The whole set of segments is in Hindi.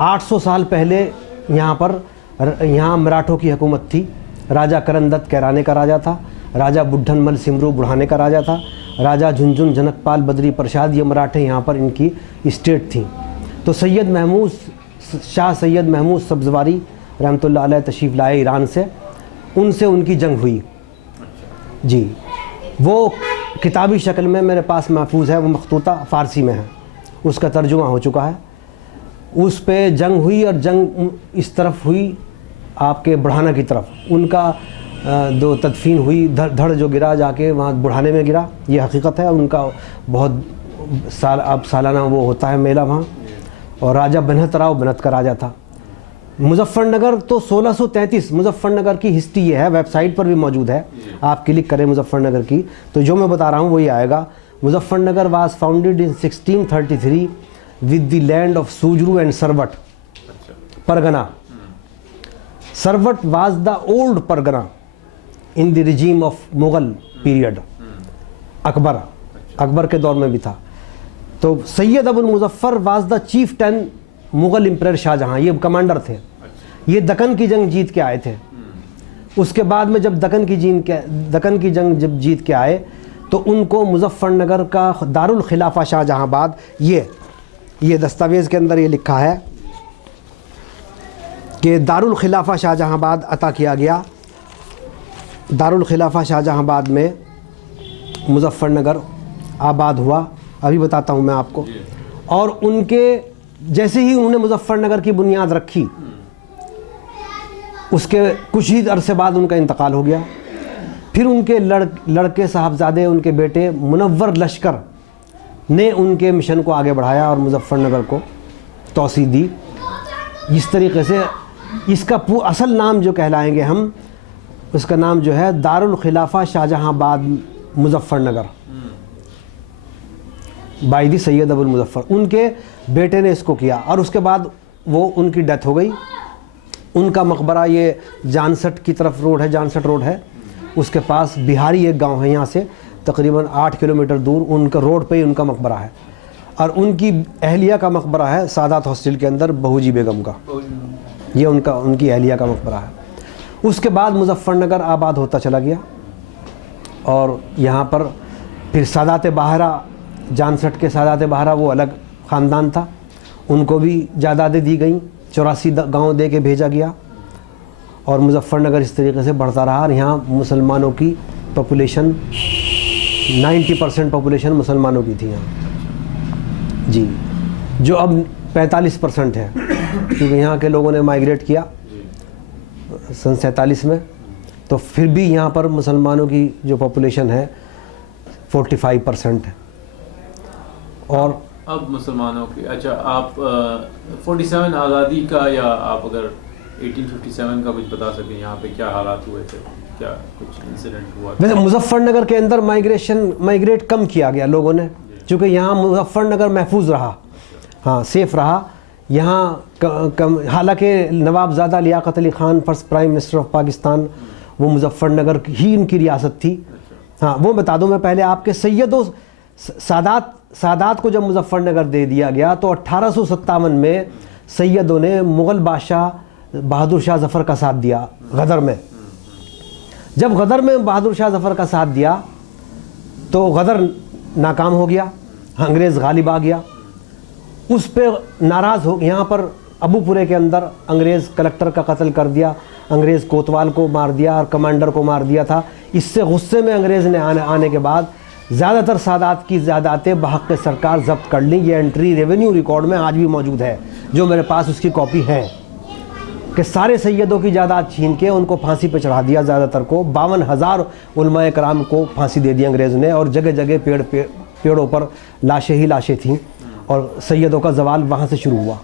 800 साल पहले यहाँ मराठों की हुकूमत थी। राजा करनदत्त कैराने का राजा था, राजा बुड्ढनमल सिमरू बुढ़ाने का राजा था, राजा झुंझुन जनकपाल बद्री प्रसाद, ये मराठे यहाँ पर इनकी स्टेट थी। तो सैयद महमूद शाह सैयद महमूद सब्ज़वारी रहमतुल्लाह अलैह तशरीफ़ लाए ईरान से, उनसे उनकी जंग हुई जी। वो किताबी शक्ल में मेरे पास महफूज है, वो मखतूता फ़ारसी में है, उसका तर्जुमा हो चुका है। उस पे जंग हुई और जंग इस तरफ हुई आपके बुढ़ाना की तरफ, उनका दो तदफीन हुई, धड़ जो गिरा जाके वहाँ बुढ़ाने में गिरा, ये हकीकत है। उनका बहुत अब सालाना वो होता है मेला वहाँ। और राजा बनहत राव बनहत का राजा था। मुजफ्फरनगर तो 1633 मुजफ्फरनगर की हिस्ट्री ये है, वेबसाइट पर भी मौजूद है, आप क्लिक करें मुजफ्फरनगर की तो जो मैं बता रहा हूँ वही आएगा। Muzaffarnagar was founded in 1633 with the land of Sujru and Sarwat pargana. Sarwat was the old pargana in the regime of Mughal period, Akbar के दौर में भी था। तो Sayyid Abul Muzaffar was the chief 10 Mughal emperor Shahjahan, ये कमांडर थे। ये दक्कन की जंग जीत के आए थे। उसके बाद में जब दक्कन की जंग जब जीत के आए तो उनको मुजफ्फरनगर का दारुल खिलाफा शाहजहाँबाद, ये दस्तावेज़ के अंदर ये लिखा है कि दारुल खिलाफा शाहजहाँबाद अता किया गया। दारुल खिलाफा शाहजहाँबाद में मुजफ्फरनगर आबाद हुआ, अभी बताता हूँ मैं आपको। और उनके जैसे ही उन्होंने मुजफ्फरनगर की बुनियाद रखी, उसके कुछ ही अरसे बाद उनका इंतकाल हो गया। फिर उनके लड़के साहबजादे, उनके बेटे मुनव्वर लश्कर ने उनके मिशन को आगे बढ़ाया और मुजफ्फरनगर को तौसी दी। इस तरीके से इसका असल नाम जो कहलाएंगे हम, उसका नाम जो है दारुल खिलाफा शाहजहाँबाद मुजफ्फरनगर बाई दी सैयद अबुल मुजफ्फर। उनके बेटे ने इसको किया और उसके बाद वो उनकी डेथ हो गई। उनका मकबरा ये जानसठ की तरफ रोड है, जानसठ रोड है, उसके पास बिहारी एक गांव है, यहाँ से तकरीबन 8 किलोमीटर दूर उनका रोड पे ही उनका मकबरा है। और उनकी अहलिया का मकबरा है सादात हॉस्टल के अंदर, बहूजी बेगम का, ये उनकी अहलिया का मकबरा है। उसके बाद मुजफ्फरनगर आबाद होता चला गया और यहाँ पर फिर सादात बाहरा, जानसठ के सादात बाहरा वो अलग ख़ानदान था, उनको भी जायदादें दी गई, 84 गांव दे के भेजा गया। और मुजफ्फरनगर इस तरीके से बढ़ता रहा और यहाँ मुसलमानों की पॉपुलेशन 90% पॉपुलेशन मुसलमानों की थी यहाँ जी, जो अब 45% है, क्योंकि यहाँ के लोगों ने माइग्रेट किया सन 47 में। तो फिर भी यहाँ पर मुसलमानों की जो पॉपुलेशन है 45% है। और अब मुसलमानों की, अच्छा आप 47 आज़ादी का, या आप अगर 1857 का कुछ बता सकें, यहाँ पे क्या हालात हुए थे, क्या कुछ इंसिडेंट हुआ? वैसे मुजफ्फरनगर के अंदर माइग्रेट कम किया गया लोगों ने, क्योंकि यहाँ मुजफ्फरनगर महफूज रहा, हाँ सेफ़ रहा यहाँ। हालांकि Nawabzada Liaquat Ali Khan first prime minister of Pakistan, वो मुजफ्फरनगर ही उनकी रियासत थी। हाँ वो बता दूँ मैं पहले आपके, सैयदों सादात को जब मुजफ्फरनगर दे दिया गया तो 1857 में सैयदों ने मुग़ल बादशाह बहादुर शाह ज़फ़र का साथ दिया गदर में। जब गदर में बहादुर शाह ज़फ़र का साथ दिया तो गदर नाकाम हो गया, अंग्रेज़ गालिब आ गया। उस पर नाराज़ हो, यहाँ पर अबूपुरे के अंदर अंग्रेज़ कलेक्टर का कत्ल कर दिया, अंग्रेज़ कोतवाल को मार दिया और कमांडर को मार दिया था। इससे गुस्से में अंग्रेज़ ने आने के बाद ज़्यादातर सादात की ज़्यादातें बहक़ सरकार ज़ब्त कर ली। ये एंट्री रेवेन्यू रिकॉर्ड में आज भी मौजूद है, जो मेरे पास उसकी कॉपी है, कि सारे सैयदों की जायदाद छीन के उनको फांसी पे चढ़ा दिया। ज़्यादातर को 52,000 उलमाए कराम को फांसी दे दी अंग्रेज़ ने, और जगह जगह पेड़ों पर लाशें ही लाशें थीं और सैयदों का जवाल वहाँ से शुरू हुआ।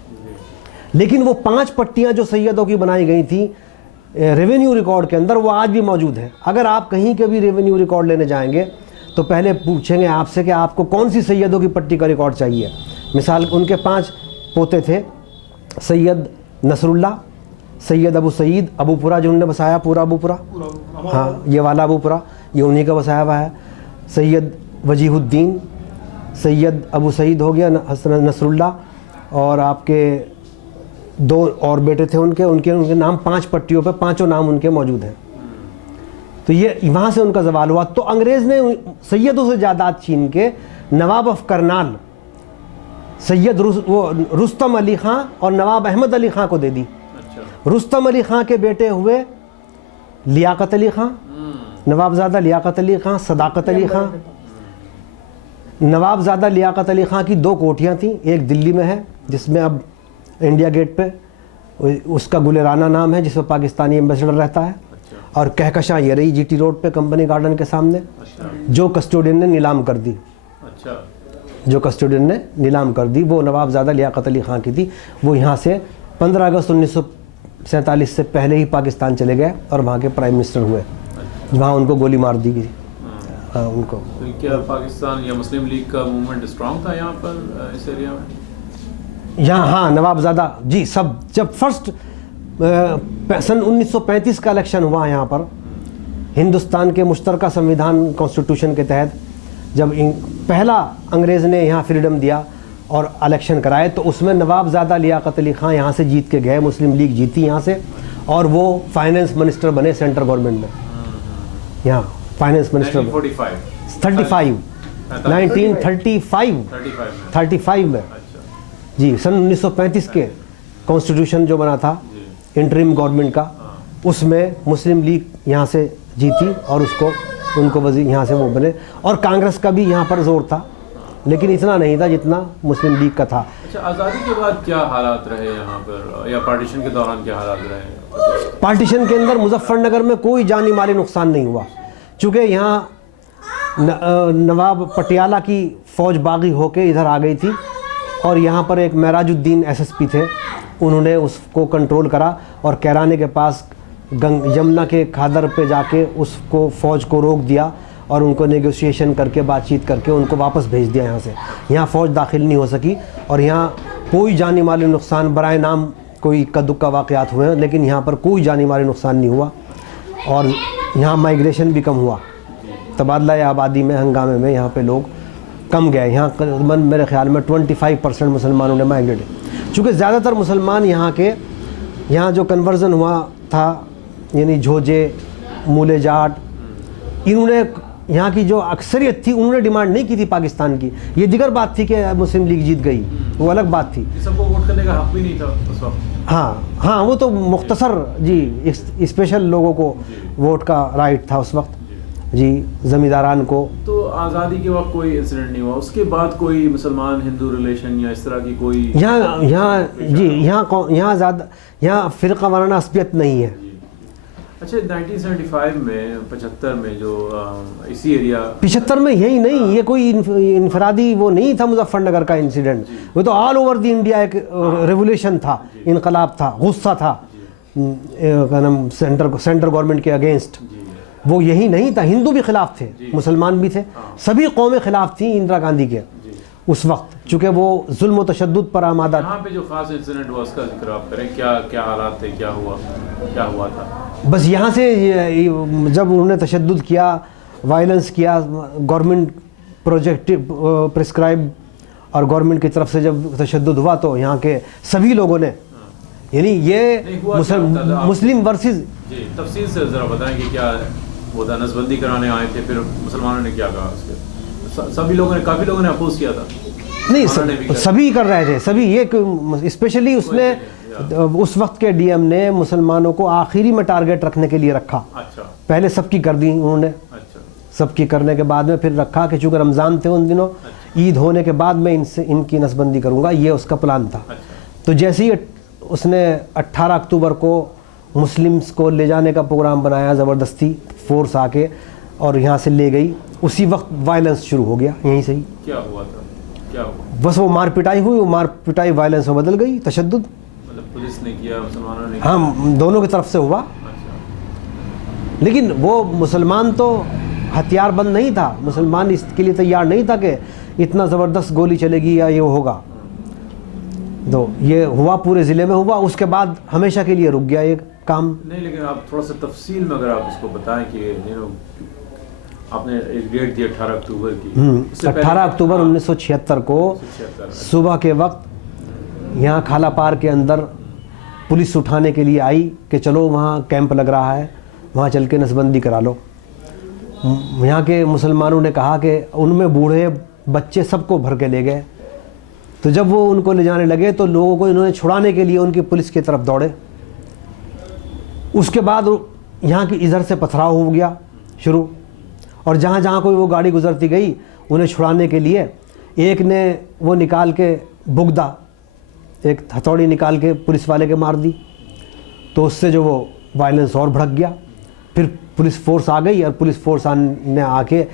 लेकिन वो 5 पट्टियाँ जो सैयदों की बनाई गई थी रेवेन्यू रिकॉर्ड के अंदर, वो आज भी मौजूद है। अगर आप कहीं के भी रेवेन्यू रिकॉर्ड लेने जाएंगे तो पहले पूछेंगे आपसे कि आपको कौन सी सैयदों की पट्टी का रिकॉर्ड चाहिए। मिसाल, उनके 5 पोते थे, सैयद नसरुल्लाह, सैयद अबू सईद, अबूपुरा जो उन्होंने बसाया, पूरा अबूपुरा, हाँ ये वाला अबूपुरा ये उन्हीं का बसाया हुआ है, सैयद वजीहुद्दीन, सैयद अबू सईद हो गया, नसरुल्लाह, और आपके दो और बेटे थे उनके उनके उनके नाम 5 पट्टियों पे, पांचों नाम उनके मौजूद हैं। तो ये वहाँ से उनका जवाल हुआ। तो अंग्रेज़ ने सैयदों से जायदाद छीन के नवाब ऑफ करनाल सैयद रुस्तम अली ख़ां और नवाब अहमद अली ख़ां को दे दी। अच्छा। रुस्तम अली ख़ां के बेटे हुए लियाकत अली ख़ां, नवाबजादा लियाकत अली ख़ां, सदाकत अली ख़ां। नवाबजादा लियाकत अली ख़ां की 2 कोठियाँ थीं, एक दिल्ली में है जिसमें अब इंडिया गेट पे उसका गुलेराना नाम है, जिसमें पाकिस्तानी एम्बेसडर रहता है। अच्छा। और कहकशां ये रही जीटी रोड पे कंपनी गार्डन के सामने, अच्छा। जो कस्टोडियन ने नीलाम कर दी। अच्छा। जो कस्टोडियन ने नीलाम कर दी वो नवाबजादा लियाकत अली ख़ां की थी। वो यहाँ से 15 अगस्त 1947 से पहले ही पाकिस्तान चले गए और वहाँ के प्राइम मिनिस्टर हुए। वहाँ उनको गोली मार दी गई। हाँ उनको। तो क्या पाकिस्तान या मुस्लिम लीग का मूवमेंट स्ट्रांग था यहाँ पर इस एरिया में? यहाँ हाँ नवाबजादा जी सब। जब फर्स्ट सन 1935 का इलेक्शन हुआ यहाँ पर, हिंदुस्तान के मुश्तरका संविधान कॉन्स्टिट्यूशन के तहत जब पहला अंग्रेज़ ने यहाँ फ्रीडम दिया और इलेक्शन कराए, तो उसमें नवाबजादा लियाकत अली ख़ां यहाँ से जीत के गए, मुस्लिम लीग जीती यहाँ से, और वो फाइनेंस मिनिस्टर बने सेंट्रल गवर्नमेंट में। यहाँ फाइनेंस मिनिस्टर 1935 में जी, सन 1935 के कॉन्स्टिट्यूशन जो बना था इंटरिम गवर्नमेंट का, उसमें मुस्लिम लीग यहाँ से जीती और उसको उनको वज़ीर यहाँ से वो बने। और कांग्रेस का भी यहाँ पर ज़ोर था, लेकिन इतना नहीं था जितना मुस्लिम लीग का था। अच्छा, आज़ादी के बाद क्या हालात रहे यहाँ पर, या पार्टीशन के दौरान क्या हालात रहे? पार्टीशन के अंदर मुजफ्फरनगर में कोई जानी माली नुकसान नहीं हुआ, चूँकि यहाँ नवाब पटियाला की फ़ौज बागी होके इधर आ गई थी और यहाँ पर एक महराजुद्दीन एसएसपी थे, उन्होंने उसको कंट्रोल करा और कैराने के पास यमुना के खादर पे जाके उसको फ़ौज को रोक दिया और उनको नेगोशिएशन करके बातचीत करके उनको वापस भेज दिया यहाँ से। यहाँ फ़ौज दाखिल नहीं हो सकी और यहाँ कोई जानी माली नुकसान, बराए नाम कोई इक्का दुक्का वाक़यात हुए हैं, लेकिन यहाँ पर कोई जानी माली नुकसान नहीं हुआ। और यहाँ माइग्रेशन भी कम हुआ, तबादला आबादी में हंगामे में यहाँ पे लोग कम गए। यहाँ तकरीबन मेरे ख्याल में 25% मुसलमानों ने माइग्रेट, चूँकि ज़्यादातर मुसलमान यहाँ जो कन्वर्ज़न हुआ था, यानी झोजे, मूले जाट, इन्होंने यहाँ की जो अक्सरियत थी उन्होंने डिमांड नहीं की थी पाकिस्तान की। ये दिगर बात थी कि मुस्लिम लीग जीत गई, वो अलग बात थी। सबको वोट करने का हक भी नहीं था उस वक्त। हाँ, वो तो मुख्तसर जी स्पेशल लोगों को वोट का राइट था उस वक्त जी, ज़मींदारान को। तो आज़ादी के वक्त कोई इंसिडेंट नहीं हुआ, उसके बाद कोई मुसलमान हिंदू रिलेशन या इस तरह की कोई यहाँ ज़्यादा यहाँ फ़िरक़ा वाराना असबियत नहीं है। अच्छा, 1975 में 75 में जो इसी एरिया 75 में यही नहीं, ये कोई इनफरादी वो नहीं था मुजफ्फरनगर का इंसिडेंट, वो तो ऑल ओवर द इंडिया एक रेवोल्यूशन था, इनकलाब था, गुस्सा था सेंटर गवर्नमेंट के अगेंस्ट। वो यही नहीं था, हिंदू भी खिलाफ थे, मुसलमान भी थे, सभी कौमें खिलाफ थी इंदिरा गांधी के उस वक्त, चूँकि वो जुल्म व तशद्दुद पर आमादा। यहाँ पे जो खास इंसिडेंट हुआ उसका जिक्र आप करें, क्या हालात थे, क्या हुआ था? बस यहाँ से जब उन्होंने तशद्दुद किया, वायलेंस किया, गवर्नमेंट प्रोजेक्ट प्रिस्क्राइब और गवर्नमेंट की तरफ से जब तशद्दुद हुआ, तो यहाँ के सभी लोगों ने, यानी ये मुस्लिम वर्सेस जी, तफसील से ज़रा बताएं कि क्या वो था, नसबंदी कराने आए थे, फिर मुसलमानों ने क्या कहा उसके? काफ़ी लोगों ने अपोज किया था। नहीं, सभी कर रहे थे, सभी। ये स्पेशली उसने उस वक्त के डीएम ने मुसलमानों को आखिरी में टारगेट रखने के लिए रखा। अच्छा। पहले सबकी कर दी उन्होंने। अच्छा। सबकी करने के बाद में फिर रखा कि चूँकि रमज़ान थे उन दिनों, ईद होने के बाद में इनकी नसबंदी करूँगा, ये उसका प्लान था। तो जैसे ही उसने 18 अक्टूबर को मुस्लिम्स को ले जाने का प्रोग्राम बनाया, ज़बरदस्ती फोर्स आके और यहाँ से ले गई, उसी वक्त वायलेंस शुरू हो गया यहीं से ही। क्या हुआ था? बस वो मार पिटाई हुई, वो मार पिटाई वायलेंस में बदल गई, तशद्दुद। मतलब पुलिस ने किया, मुसलमानों ने? हाँ, दोनों की तरफ से हुआ। अच्छा। लेकिन वो मुसलमान तो हथियार बंद नहीं था, मुसलमान इसके लिए तैयार नहीं था कि इतना ज़बरदस्त गोली चलेगी या ये होगा। तो ये हुआ, पूरे ज़िले में हुआ, उसके बाद हमेशा के लिए रुक गया ये काम। नहीं, लेकिन आप थोड़ा सा तफसील में अगर आप इसको बताएं कि आपने एक डेट दी 18 अक्टूबर की। 18 अक्टूबर 1976 को सुबह के वक्त यहाँ खाला पार के अंदर पुलिस उठाने के लिए आई कि चलो वहाँ कैंप लग रहा है, वहाँ चल के नसबंदी करा लो। यहाँ के मुसलमानों ने कहा कि उनमें बूढ़े बच्चे सबको भर के ले गए। तो जब वो उनको ले जाने लगे तो लोगों को इन्होंने छुड़ाने के लिए उनकी पुलिस की तरफ दौड़े। उसके बाद यहाँ की इधर से पथराव हो गया शुरू, और जहाँ जहाँ कोई वो गाड़ी गुजरती गई उन्हें छुड़ाने के लिए एक ने वो निकाल के बुगदा, एक हथौड़ी निकाल के पुलिस वाले के मार दी। तो उससे जो वो वायलेंस और भड़क गया। फिर पुलिस फोर्स आ गई और पुलिस फोर्स ने आके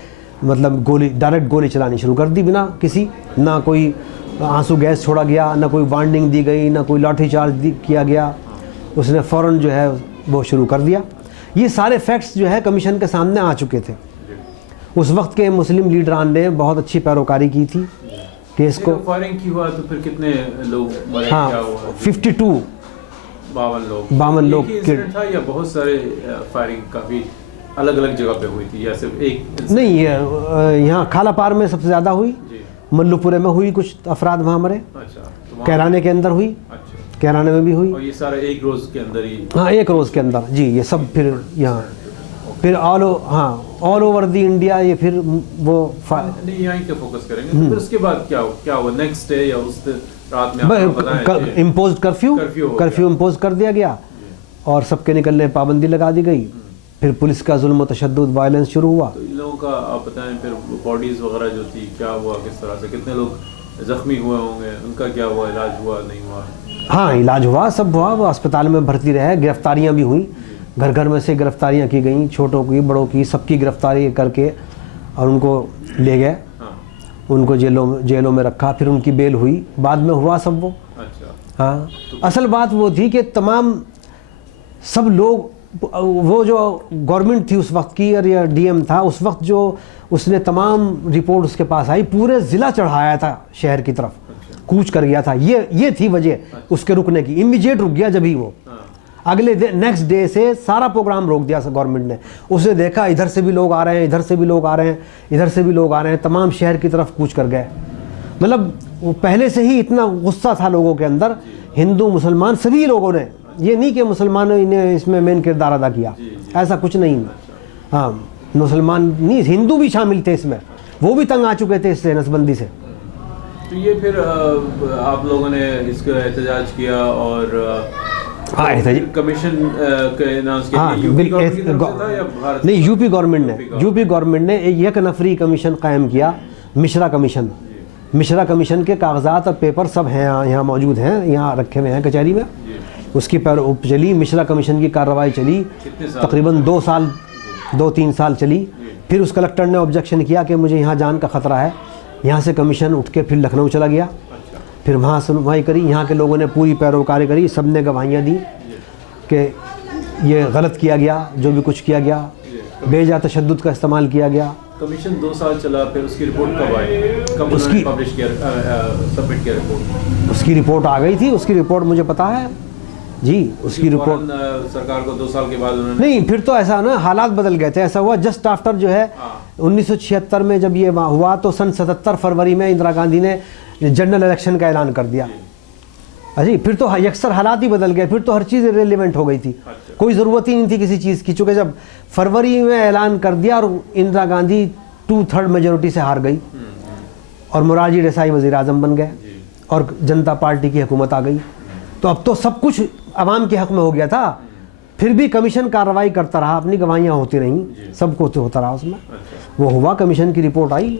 मतलब डायरेक्ट गोली चलानी शुरू कर दी, बिना किसी, ना कोई आंसू गैस छोड़ा गया, ना कोई वार्निंग दी गई, ना कोई लाठीचार्ज किया गया। उसने फ़ौरन जो है वो शुरू कर दिया। ये सारे फैक्ट्स जो है कमीशन के सामने आ चुके थे। उस वक्त के मुस्लिम लीडरान ने बहुत अच्छी पैरोकारी की थी केस को। फायरिंग की हुआ तो फिर कितने लोग मरे? हाँ, क्या हुआ? 52 52 लोग के था या बहुत सारे फायरिंग काफ़ी अलग अलग जगह पे हुई थी या सिर्फ एक? नहीं, यहाँ खालापार में सबसे ज़्यादा हुई, मल्लुपुरे में हुई, कुछ अफराद वहाँ मरे। अच्छा, तो कैराने के अंदर हुई। अच्छा, कैराने में भी हुई। और ये सारा एक रोज़ के अंदर ही? हाँ, एक रोज़ के अंदर जी। ये सब फिर यहाँ फिर ऑल ओवर दी इंडिया ये फिर वो नहीं, यहीं के फोकस करेंगे। तो फिर उसके बाद क्या हुआ नेक्स्ट डे या उस रात में? आपको बताया इम्पोज कर्फ्यू इम्पोज कर दिया गया और सबके निकलने पाबंदी लगा दी गई। फिर पुलिस का जुल्म तशद्दुद वायलेंस शुरू हुआ। तो इन लोगों का आप बताएं फिर बॉडीज़ वगैरह जो थी क्या हुआ, किस तरह से, कितने लोग ज़ख्मी हुए होंगे, उनका क्या हुआ, इलाज हुआ नहीं हुआ? हाँ, इलाज हुआ, सब हुआ, वो अस्पताल में भर्ती रहे। गिरफ्तारियाँ भी हुई, घर घर में से गिरफ्तारियाँ की गई, छोटों की बड़ों की, सबकी गिरफ्तारी करके और उनको ले गए। उनको जेलों में रखा, फिर उनकी बेल हुई, बाद में हुआ सब वो। अच्छा। हाँ, असल बात वो थी कि तमाम सब लोग, वो जो गवर्नमेंट थी उस वक्त की और या डीएम था उस वक्त, जो उसने तमाम रिपोर्ट उसके पास आई, पूरे ज़िला चढ़ाया था शहर की तरफ। अच्छा। कूच कर गया था। ये थी वजह। अच्छा। उसके रुकने की, इमीडिएट रुक गया जब ही वो। अगले नेक्स्ट डे से सारा प्रोग्राम रोक दिया गवर्नमेंट ने। उसने देखा इधर से भी लोग आ रहे हैं, इधर से भी लोग आ रहे हैं, इधर से भी लोग आ रहे हैं, तमाम शहर की तरफ कूच कर गए। मतलब वो पहले से ही इतना गुस्सा था लोगों के अंदर, हिंदू मुसलमान सभी लोगों ने। ये नहीं कि मुसलमानों ने इसमें मेन किरदार अदा किया, ऐसा कुछ नहीं। हाँ, मुसलमान नहीं, हिंदू भी शामिल थे इसमें, वो भी तंग आ चुके थे इससे, नसबंदी से। तो ये फिर आप लोगों ने इसका एहतजाज किया और कमीशन नहीं, यूपी गवर्नमेंट ने एक नफरी कमीशन कायम किया, मिश्रा कमीशन के कागजात और पेपर सब हैं यहाँ मौजूद हैं, यहाँ रखे हुए हैं कचहरी में। उसकी चली मिश्रा कमीशन की कार्रवाई चली तकरीबन 2-3 साल चली। फिर उस कलेक्टर ने ऑब्जेक्शन किया कि मुझे यहाँ जान का ख़तरा है। यहाँ से कमीशन उठ के फिर लखनऊ चला गया। फिर वहाँ सुनवाई करी, यहाँ के लोगों ने पूरी पैरोकारी करी, सब ने गवाहियाँ दी कि ये गलत किया गया, जो भी कुछ किया गया, बेजा तशद्दुद का इस्तेमाल किया गया। कमीशन 2 साल चला, फिर उसकी रिपोर्ट कब आई? कब उसकी पब्लिश किया, सबमिट किया रिपोर्ट? उसकी रिपोर्ट आ गई थी, उसकी रिपोर्ट मुझे पता है जी। उसकी रिपोर्ट सरकार को 2 साल के बाद उन्होंने नहीं, फिर तो ऐसा ना हालात बदल गए थे। ऐसा हुआ जस्ट आफ्टर जो है 1976 में जब ये हुआ तो सन 77 फरवरी में इंदिरा गांधी ने जनरल इलेक्शन का ऐलान कर दिया। अजी फिर तो अक्सर हालात ही बदल गए, फिर तो हर चीज़ इरेलीवेंट हो गई थी। अच्छा। कोई ज़रूरत ही नहीं थी किसी चीज़ की, चूँकि जब फरवरी में ऐलान कर दिया और इंदिरा गांधी 2/3 मेजोरिटी से हार गई और मोरारजी देसाई वज़ीर आज़म बन गए और जनता पार्टी की हुकूमत आ गई, तो अब तो सब कुछ अवाम के हक़ में हो गया था। फिर भी कमीशन कार्रवाई करता रहा, अपनी गवाहियाँ होती रहीं, सब कुछ होता रहा उसमें। अच्छा। वो हुआ, कमीशन की रिपोर्ट आई।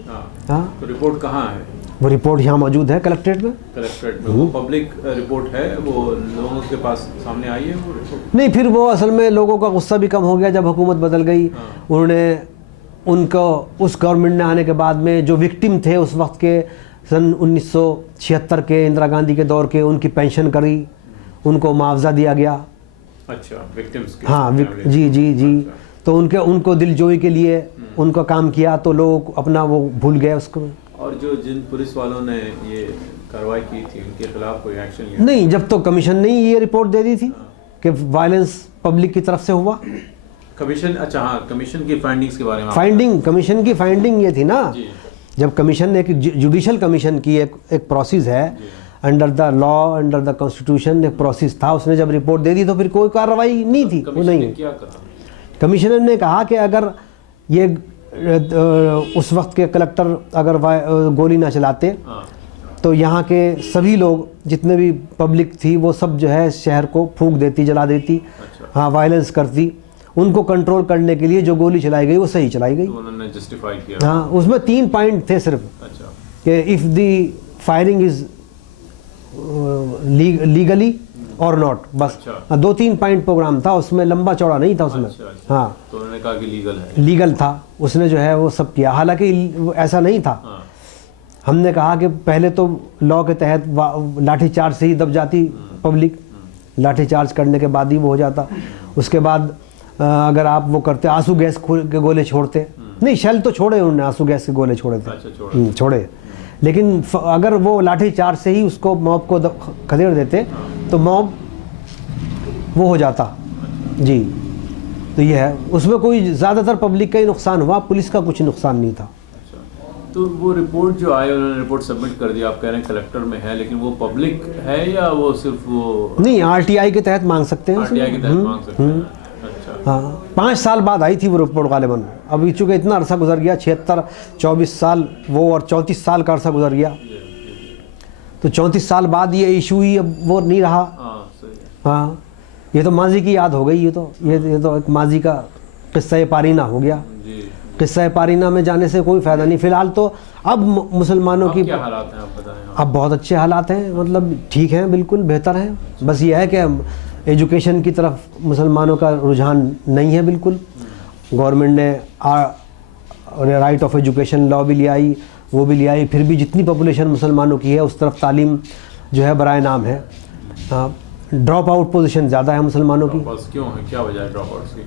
हाँ, तो रिपोर्ट कहाँ है? वो रिपोर्ट यहाँ मौजूद है कलेक्ट्रेट में। वो पब्लिक रिपोर्ट है, वो लोगों के पास सामने आई है वो रिपोर्ट? नहीं, फिर वो असल में लोगों का गुस्सा भी कम हो गया जब हुकूमत बदल गई। उन्होंने उनको उस गवर्नमेंट ने आने के बाद में जो विक्टिम थे उस वक्त के सन 1976 के इंदिरा गांधी के दौर के, उनकी पेंशन करी, उनको मुआवजा दिया गया। अच्छा, विक्टिम्स के? हाँ, जी। अच्छा। तो उनको दिलजोई के लिए उनका काम किया, तो लोग अपना वो भूल गए उसको। और जिन पुलिस वालों ने ये कार्रवाई की थी उनके खिलाफ कोई एक्शन लिया? नहीं, जब तो कमीशन ने ये रिपोर्ट दे दी थी कि वायलेंस पब्लिक की तरफ से हुआ। कमीशन, अच्छा हाँ, कमीशन की फाइंडिंग्स के बारे में कमीशन की फाइंडिंग ये थी ना, जब कमीशन ने, एक जुडिशल कमीशन की एक प्रोसेस है, under the law, under the constitution एक प्रोसेस था। उसने जब रिपोर्ट दे दी तो फिर कोई कार्रवाई नहीं थी, वो कमीशन नहीं ने है। क्या कहा? कमिश्नर ने कहा कि अगर ये उस वक्त के कलेक्टर अगर गोली ना चलाते हाँ, तो यहाँ के सभी लोग जितने भी पब्लिक थी वो सब जो है शहर को फूंक देती, जला देती, अच्छा, हाँ वायलेंस करती। उनको कंट्रोल करने के लिए जो गोली चलाई गई वो सही चलाई गई। तो उन्होंने जस्टिफाई किया। हाँ, उसमें 3 पॉइंट थे सिर्फ अच्छा, कि if the firing is legally और नॉट, बस। अच्छा। 2-3 पॉइंट प्रोग्राम था उसमें, लंबा चौड़ा नहीं था उसमें। अच्छा, अच्छा। हाँ, तो उन्होंने कहा कि लीगल है। लीगल था, उसने जो है वो सब किया। हालांकि वो ऐसा नहीं था। हाँ, हमने कहा कि पहले तो लॉ के तहत लाठीचार्ज से ही दब जाती पब्लिक, लाठीचार्ज करने के बाद ही वो हो जाता। उसके बाद अगर आप वो करते, आंसू गैस के गोले छोड़ते, नहीं शेल तो छोड़े उन्होंने, आंसू गैस के गोले छोड़े थे। अच्छा, छोड़ा। छोड़े, लेकिन अगर वो लाठीचार्ज से ही उसको मॉब को खदेड़ देते तो मॉब वो हो जाता जी। तो ये है, उसमें कोई ज़्यादातर पब्लिक का ही नुकसान हुआ, पुलिस का कुछ नुकसान नहीं था। अच्छा, तो वो रिपोर्ट जो आई, उन्होंने रिपोर्ट सबमिट कर दिया, आप कह रहे हैं कलेक्टर में है, लेकिन वो पब्लिक है या वो सिर्फ वो नहीं, आरटीआई के तहत मांग सकते हैं आरटीआई के तहत मांग सकते हैं? अच्छा, हाँ, 5 साल बाद आई थी वो रिपोर्ट गालिबन। अभी चूँकि इतना अरसा गुजर गया, 76-24 साल वो और 34 साल का अरसा गुजर गया, तो 34 साल बाद ये इशू ही अब वो नहीं रहा। हाँ, सही है। हाँ, ये तो माजी की याद हो गई। ये तो एक माजी का किस्सा पारीना हो गया। जी, किस्सा पारीना में जाने से कोई फ़ायदा नहीं। फ़िलहाल तो अब मुसलमानों अब की क्या हालात हैं आप बताएं? अब बहुत अच्छे हालात हैं, मतलब ठीक हैं, बिल्कुल बेहतर हैं। बस ये है कि एजुकेशन की तरफ मुसलमानों का रुझान नहीं है बिल्कुल। गवर्नमेंट ने राइट ऑफ एजुकेशन लॉ भी ले आई, वो भी ले आई, फिर भी जितनी पॉपुलेशन मुसलमानों की है उस तरफ तालीम जो है बराए नाम है। ड्रॉप आउट पोजीशन ज़्यादा है मुसलमानों की। बस क्यों है, क्या वजह है ड्रॉप आउट्स की?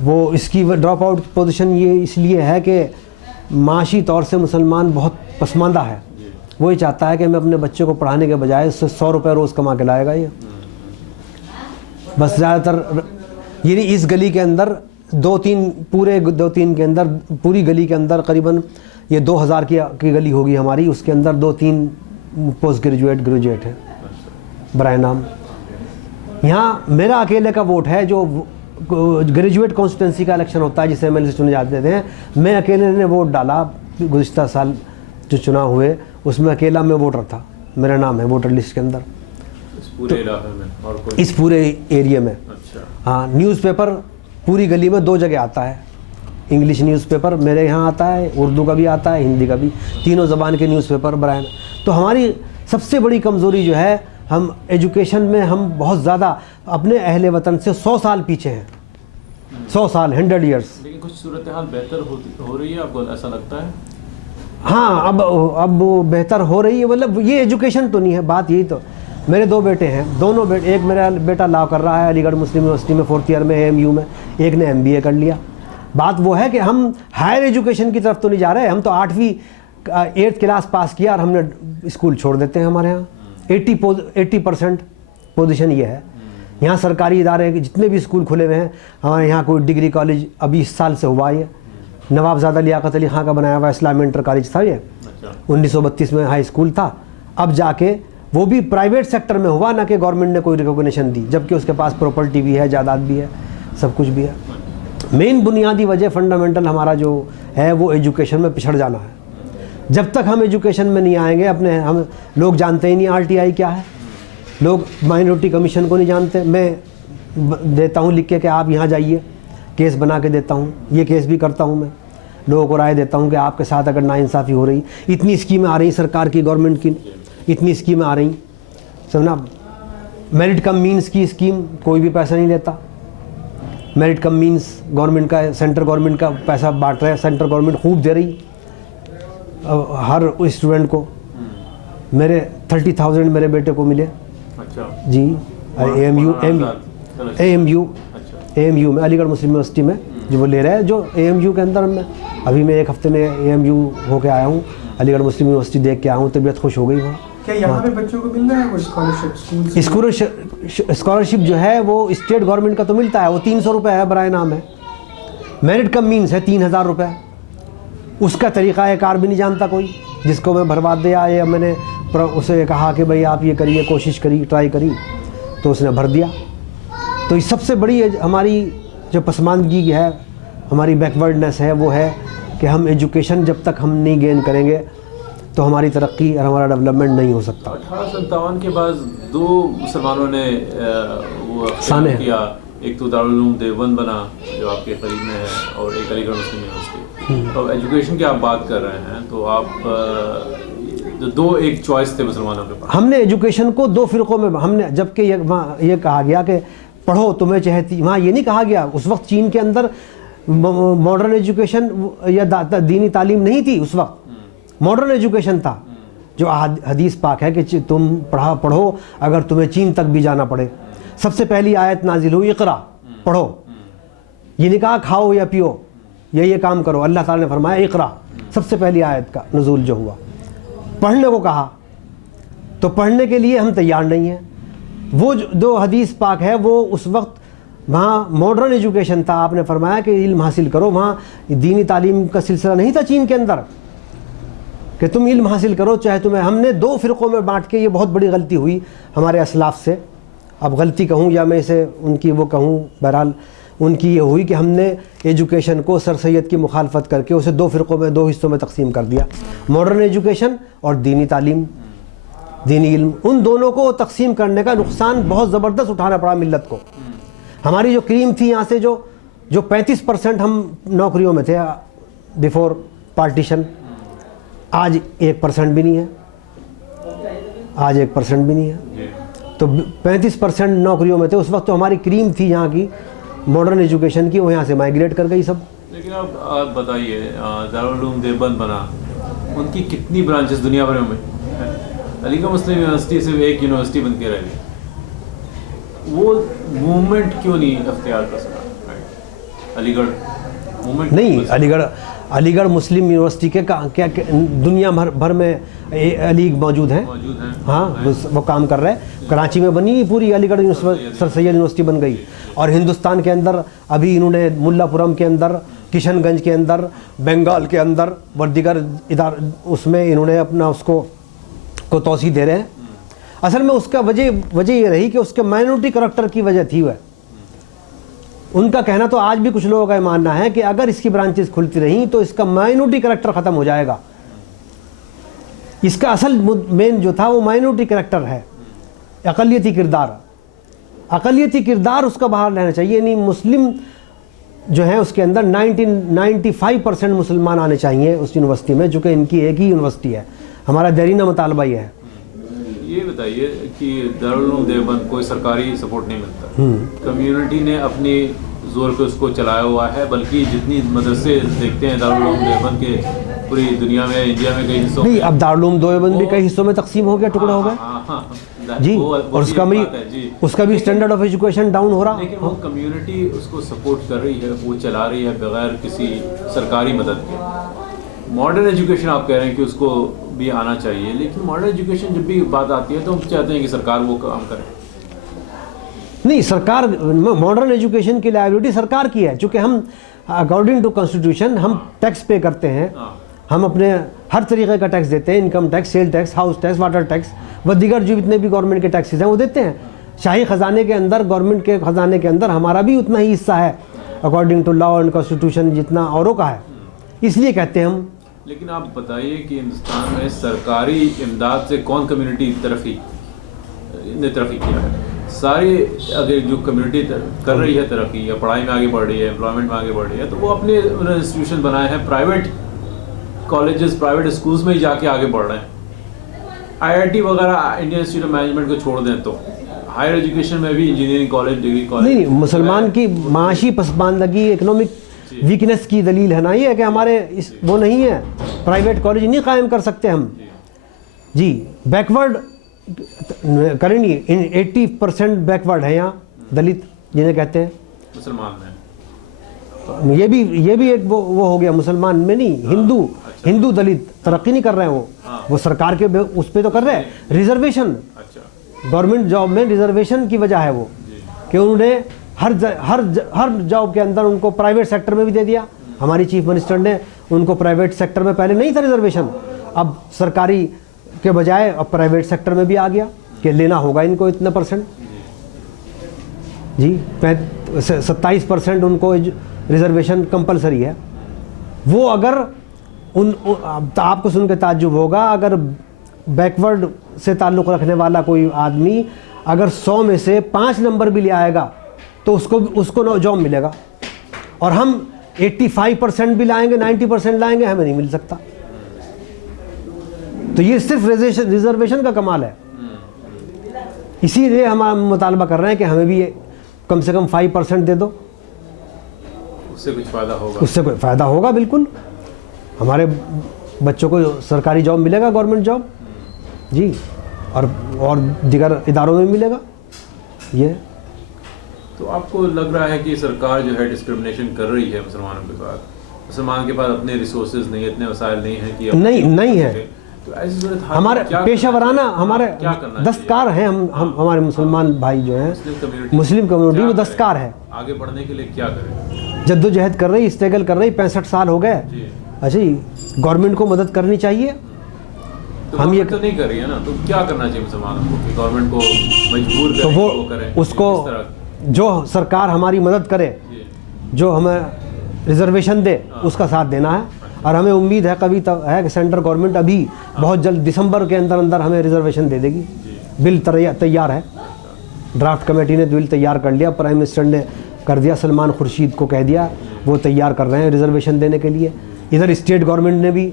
वो इसकी ड्रॉप आउट पोजीशन ये इसलिए है कि माशी तौर से मुसलमान बहुत पसमानदा है। वो ये चाहता है कि मैं अपने बच्चे को पढ़ाने के बजाय उससे 100 रुपये रोज़ कमा के लाएगा ये। बस ज़्यादातर यानी इस गली के अंदर 2-3 के अंदर, पूरी गली के अंदर करीबन ये 2000 की गली होगी हमारी, उसके अंदर 2-3 पोस्ट ग्रेजुएट है बराए नाम। यहाँ मेरा अकेले का वोट है, जो ग्रेजुएट कॉन्स्टिट्यूंसी का इलेक्शन होता है जिसे एमएलए चुने जाते थे, मैं अकेले ने वोट डाला। गुज़िश्ता साल जो चुनाव हुए उसमें अकेला मैं वोटर था, मेरा नाम है वोटर लिस्ट के अंदर इस पूरे इलाके में और कोई? इस पूरे एरिया में। अच्छा, हाँ, न्यूज़पेपर पूरी गली में 2 जगह आता है। इंग्लिश न्यूज़पेपर मेरे यहाँ आता है, उर्दू का भी आता है, हिंदी का भी, तीनों ज़बान के न्यूज़पेपर बराए। तो हमारी सबसे बड़ी कमज़ोरी जो है, हम एजुकेशन में हम बहुत ज़्यादा अपने अहले वतन से 100 साल पीछे हैं। 100 साल, 100 ईयर्स। लेकिन कुछ सूरत हाल बेहतर हो रही है, आपको ऐसा लगता है? हाँ, अब बेहतर हो रही है। मतलब ये एजुकेशन तो नहीं है, बात यही तो। मेरे 2 बेटे हैं, दोनों एक मेरा बेटा लॉ कर रहा है अलीगढ़ मुस्लिम यूनिवर्सिटी में 4th ईयर में AMU में, एक ने MBA कर लिया। बात वो है कि हम हायर एजुकेशन की तरफ तो नहीं जा रहे। हम तो 8th क्लास पास किया और हमने स्कूल छोड़ देते हैं। हमारे यहाँ 80% पोजीशन ये है। यहाँ सरकारी इदारे जितने भी स्कूल खुले हुए हैं, हमारे यहाँ कोई डिग्री कॉलेज अभी इस साल से हुआ है, नवाबजादा लियाकत अली खां का बनाया हुआ इस्लामी इंटर कॉलेज था ये। अच्छा, 1932 में हाई स्कूल था। अब जाके वो भी प्राइवेट सेक्टर में हुआ, ना कि गवर्नमेंट ने कोई रिकॉग्निशन दी, जबकि उसके पास प्रॉपर्टी भी है, जायदाद भी है, सब कुछ भी है। मेन बुनियादी वजह फंडामेंटल हमारा जो है वो एजुकेशन में पिछड़ जाना है। जब तक हम एजुकेशन में नहीं आएंगे, हम लोग जानते ही नहीं RTI क्या है, लोग माइनॉरिटी कमीशन को नहीं जानते। मैं देता हूँ लिख के कि आप यहाँ जाइए, केस बना के देता हूँ, ये केस भी करता हूँ मैं, लोगों को राय देता हूँ कि आपके साथ अगर नाइंसाफ़ी हो रही, इतनी स्कीमें आ रही सरकार की, गवर्नमेंट की इतनी स्कीमें आ रही, समझना। मेरिट कम मीन्स की स्कीम, कोई भी पैसा नहीं लेता। मेरिट कम मीन्स गवर्नमेंट का, सेंट्रल गवर्नमेंट का पैसा बांट रहे हैं, सेंट्रल गवर्नमेंट खूब दे रही हर स्टूडेंट को। मेरे 30,000 मेरे बेटे को मिले। अच्छा जी, AMU में, अलीगढ़ मुस्लिम यूनिवर्सिटी में जो वो ले रहे हैं, जो AMU के अंदर में अभी मैं 1 हफ्ते में AMU होके आया हूँ, अलीगढ़ मुस्लिम यूनिवर्सिटी देख के आया हूँ, तबीयत खुश हो गई वहाँ। क्या यहाँ पे बच्चों को मिल रहा है वो स्कॉलरशिप जो है वो स्टेट गवर्नमेंट का तो मिलता है, वो 300 रुपये है बराए नाम है। मेरिट कम मीन्स है 3000 रुपये। उसका तरीक़ा कार भी नहीं जानता कोई, जिसको मैं भरवा दिया या मैंने उसे कहा कि भाई आप ये करिए, कोशिश करिए, ट्राई करी, तो उसने भर दिया। तो इस सबसे बड़ी हमारी जो पसमानदगी है, हमारी बैकवर्डनेस है, वो है कि हम एजुकेशन जब तक हम नहीं गेन करेंगे तो हमारी तरक्की और हमारा डेवलपमेंट नहीं हो सकता। 1857 के बाद दो मुसलमानों ने वो साने किया, एक तो दारुल उलूम देवबंद बना जो आपके करीब में है, और एक अलीगढ़ मुस्लिम यूनिवर्सिटी। तो एजुकेशन की आप बात कर रहे हैं, तो आप दो एक चॉइस थे मुसलमानों के पास। हमने एजुकेशन को दो फिरकों में, हमने जबकि ये कहा गया कि पढ़ो तुम्हें चाहती, वहाँ ये नहीं कहा गया। उस वक्त चीन के अंदर मॉडर्न एजुकेशन या दीनी तालीम नहीं थी, उस वक्त मॉडर्न एजुकेशन था जो हदीस पाक है कि तुम पढ़ो अगर तुम्हें चीन तक भी जाना पड़े। सबसे पहली आयत नाजिल हुई इक़रा, पढ़ो। ये नहीं कहा खाओ या पियो या ये काम करो, अल्लाह ताला ने फरमाया इक़रा, सबसे पहली आयत का नुज़ूल जो हुआ, पढ़ने को कहा। तो पढ़ने के लिए हम तैयार नहीं हैं। वो जो हदीस पाक है वो उस वक्त वहाँ मॉडर्न एजुकेशन था। आपने फरमाया कि इल्म हासिल करो, वहाँ दीनी तालीम का सिलसिला नहीं था चीन के अंदर कि तुम इल्म हासिल करो चाहे तुम्हें। हमने दो फ़िरक़ों में बांट के, ये बहुत बड़ी गलती हुई हमारे असलाफ से। अब गलती कहूँ या मैं इसे उनकी वो कहूँ, बहरहाल उनकी ये हुई कि हमने एजुकेशन को सर सैयद की मुखालफत करके उसे दो फ़िरक़ों में, दो हिस्सों में तकसीम कर दिया, मॉडर्न एजुकेशन और दीनी तालीम, दीनी इल्म। उन दोनों को तकसीम करने का नुकसान बहुत ज़बरदस्त उठाना पड़ा मिल्लत को। हमारी जो क्रीम थी यहाँ से, जो 35% हम नौकरियों में थे बिफोर पार्टीशन, आज 1% भी नहीं है, आज 1% भी नहीं है। तो 35% नौकरियों में थे उस वक्त। तो हमारी क्रीम थी यहाँ की मॉडर्न एजुकेशन की, वो यहाँ से माइग्रेट कर गई सब। लेकिन अब आप बताइए, दारुल उलूम देवबंद बना, उनकी कितनी ब्रांचेस दुनिया भर में? अलीगढ़ मुस्लिम यूनिवर्सिटी सिर्फ एक यूनिवर्सिटी बन के रह गई। वो मूवमेंट क्यों नहीं अख्तियार कर सका अलीगढ़ मूवमेंट? नहीं, अलीगढ़ मुस्लिम यूनिवर्सिटी के क्या दुनिया भर में अलीग मौजूद हैं। हाँ, वो काम कर रहे हैं। कराची में बनी पूरी अलीगढ़ सर सैयद यूनिवर्सिटी बन गई। और हिंदुस्तान के अंदर अभी इन्होंने मुल्लापुरम के अंदर, किशनगंज के अंदर, बंगाल के अंदर व दीगर उसमें इन्होंने अपना उसको तोसी दे रहे हैं। असल में उसका वजह ये रही कि उसके माइनॉरिटी करैक्टर की वजह थी। वह उनका कहना, तो आज भी कुछ लोगों का मानना है कि अगर इसकी ब्रांचेस खुलती रहीं तो इसका माइनॉरिटी करैक्टर ख़त्म हो जाएगा। इसका असल मेन जो था वो माइनॉरिटी करैक्टर है, अक़लियती किरदार। अक़लियती किरदार उसका बाहर रहना चाहिए। नहीं, मुस्लिम जो है उसके अंदर 95% मुसलमान आने चाहिए उस यूनिवर्सिटी में, चूँकि इनकी एक ही यूनिवर्सिटी है। हमारा देरीना मुतालबा ये है। ये बताइए कि दारुल उलूम देवबंद कोई सरकारी सपोर्ट नहीं मिलता, कम्युनिटी ने अपनी जोर पे उसको चलाया हुआ है। बल्कि जितनी मदरसे देखते हैं दारुल उलूम देवबंद के पूरी दुनिया में, इंडिया में कई हिस्सों नहीं, अब दारुल उलूम देवबंद भी कई हिस्सों में तकसीम हो गया, टुकड़ा हो गया जी। और उसका भी स्टैंडर्ड ऑफ एजुकेशन डाउन हो रहा। लेकिन वो कम्युनिटी उसको सपोर्ट कर रही है, वो चला रही है बगैर किसी सरकारी मदद के। मॉडर्न एजुकेशन आप कह रहे हैं कि उसको भी आना चाहिए, लेकिन मॉडर्न एजुकेशन जब भी बात आती है तो हम चाहते हैं कि सरकार वो काम करे। नहीं, सरकार, मॉडर्न एजुकेशन की लायबिलिटी सरकार की है, चूँकि हम अकॉर्डिंग टू कॉन्स्टिट्यूशन हम टैक्स पे करते हैं। हम अपने हर तरीके का टैक्स देते हैं, income tax, sale tax, house tax, water tax व दीगर जो जितने भी गवर्नमेंट के टैक्सेस हैं वो देते हैं। शाही ख़जाने के अंदर, गवर्नमेंट के ख़जाने के अंदर हमारा भी उतना ही हिस्सा है according to law and constitution जितना औरों का है, इसलिए कहते हैं हम। लेकिन आप बताइए कि हिंदुस्तान में सरकारी इमदाद से कौन कम्युनिटी तरक्की किया है? सारी अगर जो कम्युनिटी कर रही है तरक्की या पढ़ाई में आगे बढ़ रही है, एम्प्लॉयमेंट में आगे बढ़ रही है, तो वो अपने उन्होंने इंस्टीट्यूशन बनाए हैं, प्राइवेट कॉलेजेस, प्राइवेट स्कूल्स में ही जाके आगे बढ़ रहे हैं। IIT वगैरह, इंडियन इंस्टीट्यूट ऑफ मैनेजमेंट को छोड़ दें तो हायर एजुकेशन में भी इंजीनियरिंग कॉलेज, डिग्री कॉलेज। नहीं, मुसलमान की माशी पसमानदगी, इकोनॉमिक वीकनेस की दलील है ना ये है कि हमारे वो नहीं है, प्राइवेट कॉलेज नहीं कायम कर सकते हम जी। बैकवर्ड करेंगे, 80% बैकवर्ड है यहाँ दलित जिन्हें कहते हैं मुसलमान में। ये भी एक वो हो गया। मुसलमान में नहीं, हिंदू दलित तरक्की नहीं कर रहे हैं। वो सरकार के उस पर तो कर रहे हैं, रिजर्वेशन, गवर्नमेंट जॉब में रिजर्वेशन की वजह है वो कि उन्होंने हर जॉब के अंदर उनको प्राइवेट सेक्टर में भी दे दिया। हमारी चीफ मिनिस्टर ने उनको प्राइवेट सेक्टर में पहले नहीं था रिजर्वेशन, अब सरकारी के बजाय अब प्राइवेट सेक्टर में भी आ गया कि लेना होगा इनको इतने परसेंट। जी 27% उनको रिजर्वेशन कंपलसरी है। वो अगर आपको सुन के ताज्जुब होगा, अगर बैकवर्ड से ताल्लुक़ रखने वाला कोई आदमी अगर 100 में से 5 नंबर भी ले आएगा तो उसको जॉब मिलेगा, और हम 85% भी लाएंगे, 90% लाएंगे, हमें नहीं मिल सकता। तो ये सिर्फ रिजर्वेशन का कमाल है। इसीलिए हम मुतालबा कर रहे हैं कि हमें भी कम से कम 5% दे दो, उससे कुछ फ़ायदा होगा। उससे कोई फ़ायदा होगा, बिल्कुल। हमारे बच्चों को सरकारी जॉब मिलेगा, गवर्नमेंट जॉब जी, और दीगर इदारों में मिलेगा ये। तो आपको लग रहा है कि सरकार जो है डिस्क्रिमिनेशन कर रही है मुसलमानों के साथ? मुसलमान के पास अपने रिसोर्सेज नहीं, इतने वसाइल नहीं है कि नहीं है। तो ऐसी सूरत हाल हमारे पेशावराना, हमारे क्या करना दस्तकार हैं, हम हमारे मुसलमान भाई जो हैं, मुस्लिम कम्युनिटी वो दस्तकार है। आगे बढ़ने के लिए क्या करें? जद्दोजहद कर रही, स्ट्रगल कर रही, 65 साल हो गए। अच्छा जी, गवर्नमेंट को मदद करनी चाहिए। तो हम ये तो नहीं कर रही है ना, तो क्या करना चाहिए मुसलमानों को कि गवर्नमेंट को मजबूर करें, तो वो करें उसको जो सरकार हमारी मदद करे, जो हमें रिजर्वेशन दे, उसका साथ देना है। और हमें उम्मीद है कभी तक है कि सेंट्रल गवर्नमेंट अभी बहुत जल्द दिसंबर के अंदर हमें रिजर्वेशन दे देगी। बिल तैयार है, ड्राफ्ट कमेटी ने बिल तैयार कर लिया, प्राइम मिनिस्टर ने कर दिया, सलमान खुर्शीद को कह दिया, वो तैयार कर रहे हैं रिजर्वेशन देने के लिए। इधर स्टेट गवर्नमेंट ने भी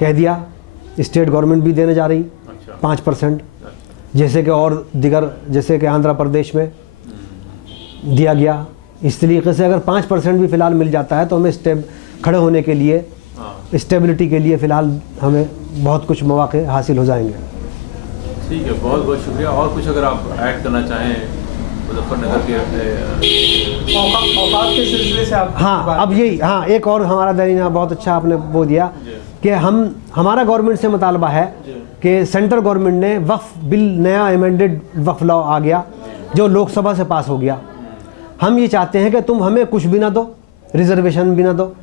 कह दिया, स्टेट गवर्नमेंट भी देने जा रही 5%, जैसे कि और दिगर, जैसे कि आंध्र प्रदेश में दिया गया। इस तरीके से अगर 5% भी फ़िलहाल मिल जाता है तो हमें खड़े होने के लिए, स्टेबिलिटी के लिए फ़िलहाल हमें बहुत कुछ मौके हासिल हो जाएंगे। ठीक है, बहुत बहुत शुक्रिया। और कुछ अगर आप ऐड करना चाहें मुजफ्फरनगर के औकात के सिलसिले से आप हाँ, अब यही, हाँ, एक और हमारा दरीना बहुत अच्छा आपने वो दिया कि हमारा गवर्नमेंट से मुतालबा है कि सेंट्रल गवर्नमेंट ने वक्फ बिल, नया अमेंडेड वक्फ लॉ आ गया जो लोकसभा से पास हो गया। हम ये चाहते हैं कि तुम हमें कुछ भी ना दो, रिजर्वेशन भी ना दो,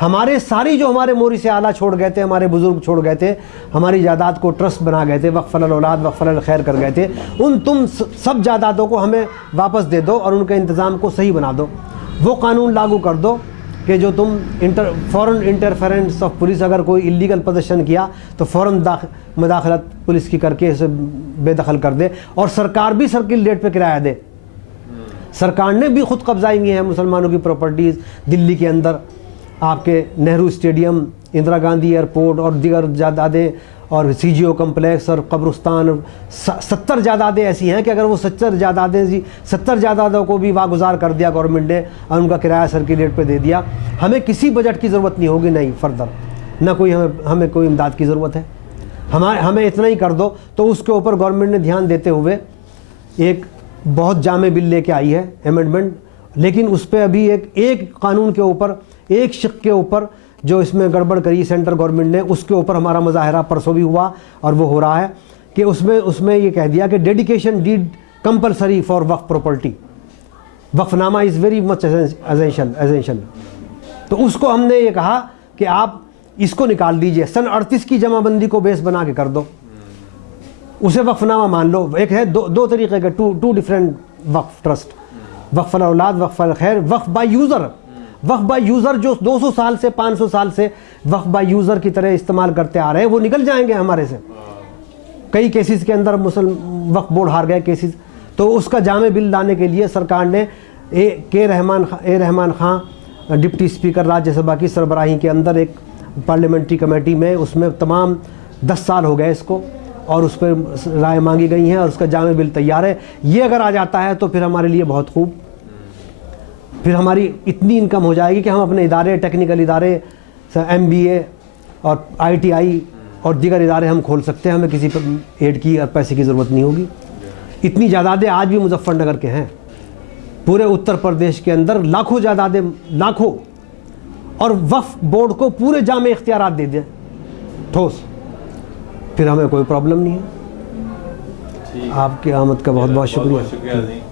हमारे सारी जो हमारे मोरी से आला छोड़ गए थे, हमारे बुजुर्ग छोड़ गए थे, हमारी जायदाद को ट्रस्ट बना गए थे, वक्फ़ल औलाद वक्फ़ल खैर कर गए थे, तुम सब जायदादों को हमें वापस दे दो और उनके इंतज़ाम को सही बना दो। वो कानून लागू कर दो कि जो तुम फ़ौरन इंटरफेरेंस ऑफ पुलिस, अगर कोई इलीगल पोजीशन किया तो फ़ौरन मुदाखलत पुलिस की करके इसे बेदखल कर दे, और सरकार भी सर्किल रेट पे किराया दे। सरकार ने भी ख़ुद कब्ज़ाई की है मुसलमानों की प्रॉपर्टीज़। दिल्ली के अंदर आपके नेहरू स्टेडियम, इंदिरा गांधी एयरपोर्ट और दीगर जायदादें और CGO कम्प्लेक्स और कब्रिस्तान, 70 जायदादें ऐसी हैं कि अगर वो 70 जायदादों को भी वागुजार कर दिया गवर्नमेंट ने और उनका किराया सर्किल रेट पे दे दिया, हमें किसी बजट की ज़रूरत नहीं होगी, नहीं फर्दर, ना कोई हमें कोई इमदाद की ज़रूरत है। हमें इतना ही कर दो। तो उसके ऊपर गवर्नमेंट ने ध्यान देते हुए एक बहुत जामे बिल लेके आई है, अमेंडमेंट, लेकिन उस पर अभी एक कानून के ऊपर, एक शिक के ऊपर जो इसमें गड़बड़ करी सेंट्रल गवर्नमेंट ने, उसके ऊपर हमारा मुजाहरा परसों भी हुआ और वो हो रहा है कि उसमें ये कह दिया कि dedication deed compulsory for waqf property, waqfnama is very much essential. तो उसको हमने ये कहा कि आप इसको निकाल दीजिए, सन 38 की जमाबंदी को बेस बना के कर दो, उसे वक्फनामा मान लो। एक है दो तरीके के, two different waqf trust, waqfal aulad waqfal khair, waqf by user. Waqf by user जो 200 साल से 500 साल से वक्फ बाय यूज़र की तरह इस्तेमाल करते आ रहे हैं, वो निकल जाएंगे हमारे से। कई केसेस के अंदर मुस्लिम वक्फ बोर्ड हार गए केसेस। तो उसका जामे बिल लाने के लिए सरकार ने ए रहमान खां डिप्टी स्पीकर राज्यसभा की सरबराही के अंदर एक पार्लियामेंट्री कमेटी में, उसमें तमाम 10 साल हो गए इसको, और उस पर राय मांगी गई है और उसका जामे बिल तैयार है। ये अगर आ जाता है तो फिर हमारे लिए बहुत खूब, फिर हमारी इतनी इनकम हो जाएगी कि हम अपने इदारे, टेक्निकल इदारे, MBA और ITI और दीगर इदारे हम खोल सकते हैं। हमें किसी पर एड की और पैसे की ज़रूरत नहीं होगी। इतनी जायदादें आज भी मुजफ्फरनगर के हैं, पूरे उत्तर प्रदेश के अंदर लाखों जायदादें, लाखों, और वक्फ बोर्ड को पूरे जामे इख्तियारात दे दें ठोस, फिर हमें कोई प्रॉब्लम नहीं है। आपकी आमद का बहुत बहुत शुक्रिया।